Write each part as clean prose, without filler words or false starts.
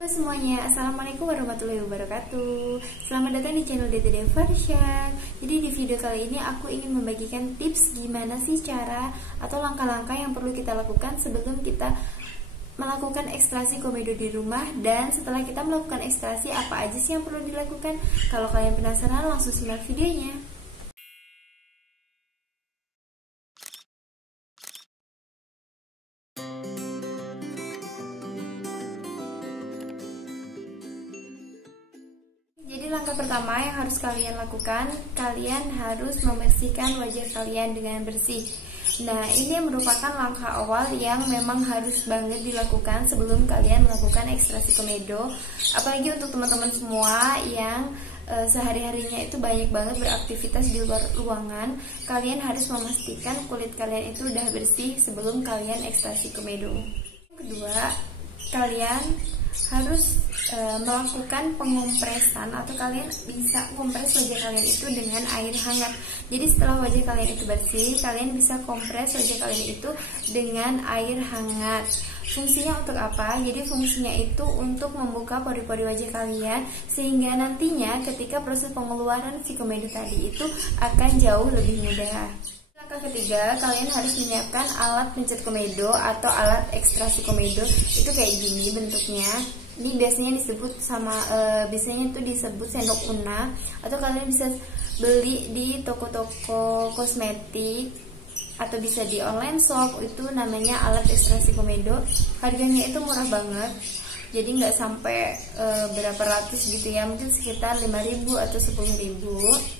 Halo semuanya, Assalamualaikum warahmatullahi wabarakatuh. Selamat datang di channel DTD Farshan. Jadi di video kali ini aku ingin membagikan tips gimana sih cara atau langkah-langkah yang perlu kita lakukan sebelum kita melakukan ekstraksi komedo di rumah. Dan setelah kita melakukan ekstraksi, apa aja sih yang perlu dilakukan? Kalau kalian penasaran, langsung simak videonya. Jadi langkah pertama yang harus kalian lakukan, kalian harus membersihkan wajah kalian dengan bersih. Nah, ini merupakan langkah awal yang memang harus banget dilakukan sebelum kalian melakukan ekstraksi komedo. Apalagi untuk teman-teman semua yang sehari-harinya itu banyak banget beraktivitas di luar ruangan, kalian harus memastikan kulit kalian itu udah bersih sebelum kalian ekstraksi komedo. Kedua, kalian harus melakukan pengompresan atau kalian bisa kompres wajah kalian itu dengan air hangat. Jadi setelah wajah kalian itu bersih, kalian bisa kompres wajah kalian itu dengan air hangat. Fungsinya untuk apa? Jadi fungsinya itu untuk membuka pori-pori wajah kalian sehingga nantinya ketika proses pengeluaran si komedo tadi itu akan jauh lebih mudah. Langkah ketiga, kalian harus menyiapkan alat pencet komedo atau alat ekstraksi komedo. Itu kayak gini bentuknya. Ini biasanya biasanya itu disebut sendok una, atau kalian bisa beli di toko-toko kosmetik atau bisa di online shop. Itu namanya alat ekstraksi komedo. Harganya itu murah banget. Jadi nggak sampai berapa ratus gitu ya, mungkin sekitar 5.000 atau 10.000.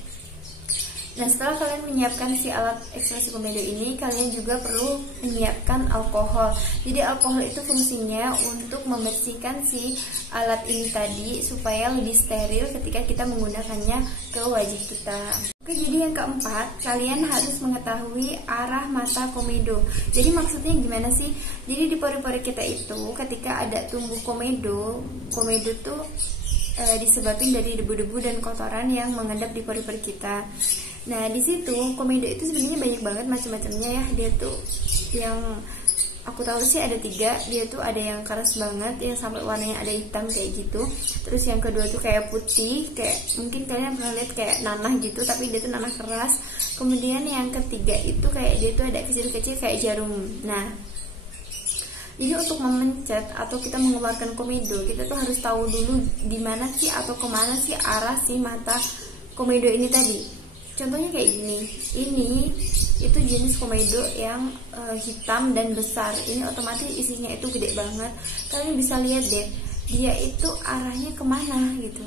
Nah, setelah kalian menyiapkan si alat ekstraksi komedo ini, kalian juga perlu menyiapkan alkohol. Jadi alkohol itu fungsinya untuk membersihkan si alat ini tadi supaya lebih steril ketika kita menggunakannya ke wajah kita. Oke, jadi yang keempat, kalian harus mengetahui arah mata komedo. Jadi maksudnya gimana sih? Jadi di pori-pori kita itu ketika ada tumbuh komedo tuh disebabkan dari debu-debu dan kotoran yang mengendap di pori-pori kita. Nah, di situ komedo itu sebenarnya banyak banget macam-macamnya ya. Dia tuh yang aku tahu sih ada 3. Dia tuh ada yang keras banget, yang sampai warnanya ada hitam kayak gitu. Terus yang kedua tuh kayak putih, kayak mungkin kalian pernah lihat kayak nanah gitu, tapi dia tuh nanah keras. Kemudian yang ketiga itu kayak dia tuh ada kecil-kecil kayak jarum. Nah, jadi untuk memencet atau kita mengeluarkan komedo, kita tuh harus tahu dulu di mana sih atau kemana sih arah si mata komedo ini tadi. Contohnya kayak gini, ini itu jenis komedo yang hitam dan besar. Ini otomatis isinya itu gede banget. Kalian bisa lihat deh, dia itu arahnya kemana gitu.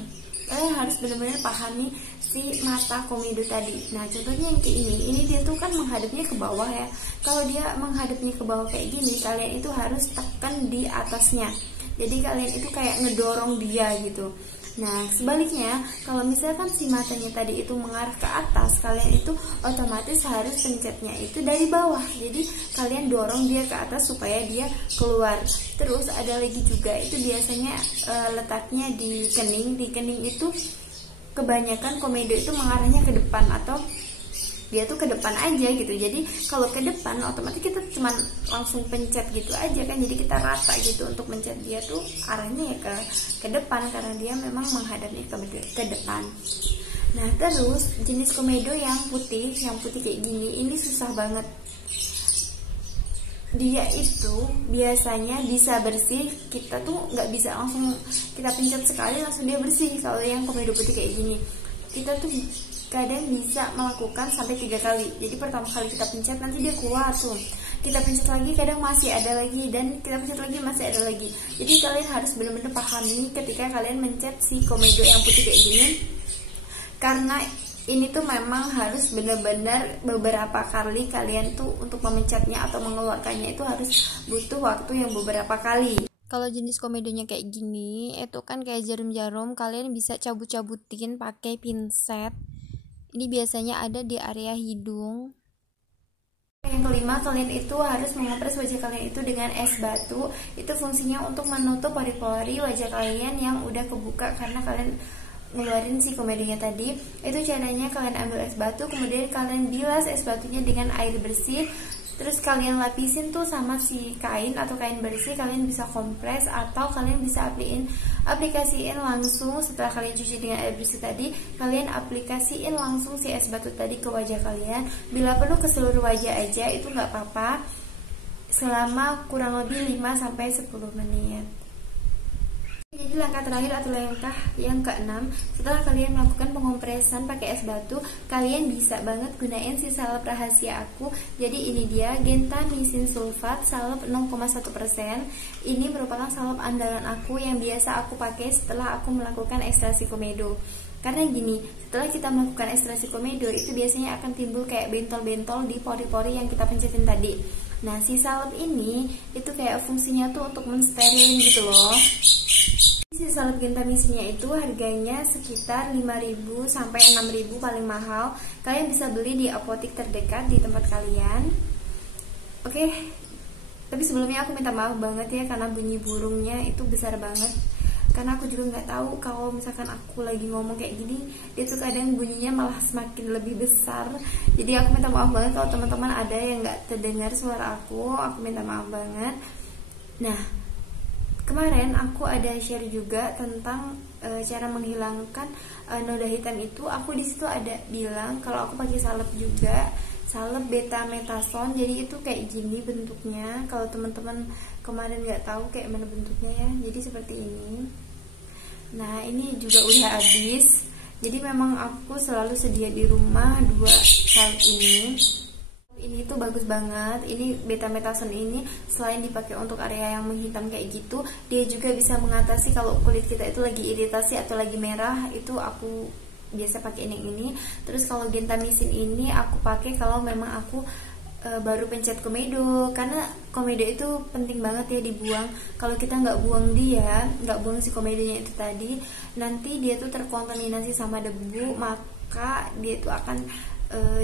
Kalian harus benar-benar pahami si mata komedo tadi. Nah, contohnya yang kayak ini dia tuh kan menghadapnya ke bawah ya. Kalau dia menghadapnya ke bawah kayak gini, kalian itu harus tekan di atasnya. Jadi kalian itu kayak ngedorong dia gitu. Nah, sebaliknya, kalau misalkan si matanya tadi itu mengarah ke atas, kalian itu otomatis harus pencetnya itu dari bawah. Jadi kalian dorong dia ke atas supaya dia keluar. Terus ada lagi juga, itu biasanya letaknya di kening. Di kening itu kebanyakan komedo itu mengarahnya ke depan atau dia tuh ke depan aja gitu. Jadi kalau ke depan otomatis kita cuma langsung pencet gitu aja kan. Jadi kita rata gitu untuk mencet dia tuh arahnya ya ke depan karena dia memang menghadapnya ke depan. Nah, terus jenis komedo yang putih kayak gini, ini susah banget. Dia itu biasanya bisa bersih, kita tuh nggak bisa langsung kita pencet sekali langsung dia bersih. Kalau yang komedo putih kayak gini, kita tuh kadang bisa melakukan sampai 3 kali. Jadi pertama kali kita pencet nanti dia keluar tuh. Kita pencet lagi kadang masih ada lagi, dan kita pencet lagi masih ada lagi. Jadi kalian harus benar-benar pahami ketika kalian mencet si komedo yang putih kayak gini. Karena ini tuh memang harus benar-benar beberapa kali kalian tuh untuk memencetnya atau mengeluarkannya itu harus butuh waktu yang beberapa kali. Kalau jenis komedonya kayak gini, itu kan kayak jarum-jarum, kalian bisa cabut-cabutin pakai pinset. Ini biasanya ada di area hidung. Yang kelima, kalian itu harus mengompres wajah kalian itu dengan es batu. Itu fungsinya untuk menutup pori-pori wajah kalian yang udah kebuka karena kalian ngeluarin si komedonya tadi. Itu caranya, kalian ambil es batu, kemudian kalian bilas es batunya dengan air bersih. Terus kalian lapisin tuh sama si kain atau kain bersih, kalian bisa kompres atau kalian bisa aplikasiin langsung setelah kalian cuci dengan air bersih tadi, kalian aplikasiin langsung si es batu tadi ke wajah kalian. Bila perlu ke seluruh wajah aja, itu nggak apa-apa, selama kurang lebih 5-10 menit. Jadi langkah terakhir atau langkah yang keenam, setelah kalian melakukan pengompresan pakai es batu, kalian bisa banget gunain si salep rahasia aku. Jadi ini dia gentamicin sulfat salep 0,1%. Ini merupakan salep andalan aku yang biasa aku pakai setelah aku melakukan ekstraksi komedo. Karena gini, setelah kita melakukan ekstraksi komedo itu biasanya akan timbul kayak bentol-bentol di pori-pori yang kita pencetin tadi. Nah, si salep ini itu kayak fungsinya tuh untuk mensterilin gitu loh. Si salep gentamicinnya itu harganya sekitar 5.000 sampai 6.000 paling mahal. Kalian bisa beli di apotik terdekat di tempat kalian. Oke. Tapi sebelumnya aku minta maaf banget ya karena bunyi burungnya itu besar banget. Karena aku juga nggak tahu kalau misalkan aku lagi ngomong kayak gini, dia tuh kadang bunyinya malah semakin lebih besar. Jadi aku minta maaf banget kalau teman-teman ada yang nggak terdengar suara aku minta maaf banget. Nah, kemarin aku ada share juga tentang cara menghilangkan noda hitam itu. Aku di situ ada bilang kalau aku pakai salep juga, salep betametason. Jadi itu kayak gini bentuknya. Kalau teman-teman kemarin nggak tahu kayak mana bentuknya ya, jadi seperti ini. Nah, ini juga udah habis. Jadi memang aku selalu sedia di rumah 2 salep ini. Ini tuh bagus banget. Ini betametason ini selain dipakai untuk area yang menghitam kayak gitu, dia juga bisa mengatasi kalau kulit kita itu lagi iritasi atau lagi merah. Itu aku biasa pakai ini. Terus kalau gentamicin ini aku pakai kalau memang aku baru pencet komedo, karena komedo itu penting banget ya dibuang. Kalau kita nggak buang nggak buang si komedonya itu tadi, nanti dia tuh terkontaminasi sama debu, maka dia tuh akan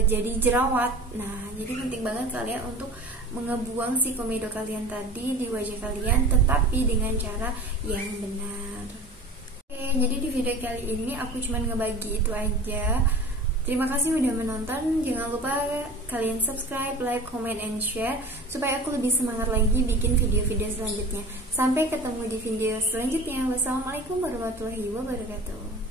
jadi jerawat. Nah, jadi penting banget kalian untuk mengebuang si komedo kalian tadi di wajah kalian, tetapi dengan cara yang benar. Oke, jadi di video kali ini aku cuma ngebagi itu aja. Terima kasih udah menonton. Jangan lupa kalian subscribe, like, comment, and share supaya aku lebih semangat lagi bikin video-video selanjutnya. Sampai ketemu di video selanjutnya. Wassalamualaikum warahmatullahi wabarakatuh.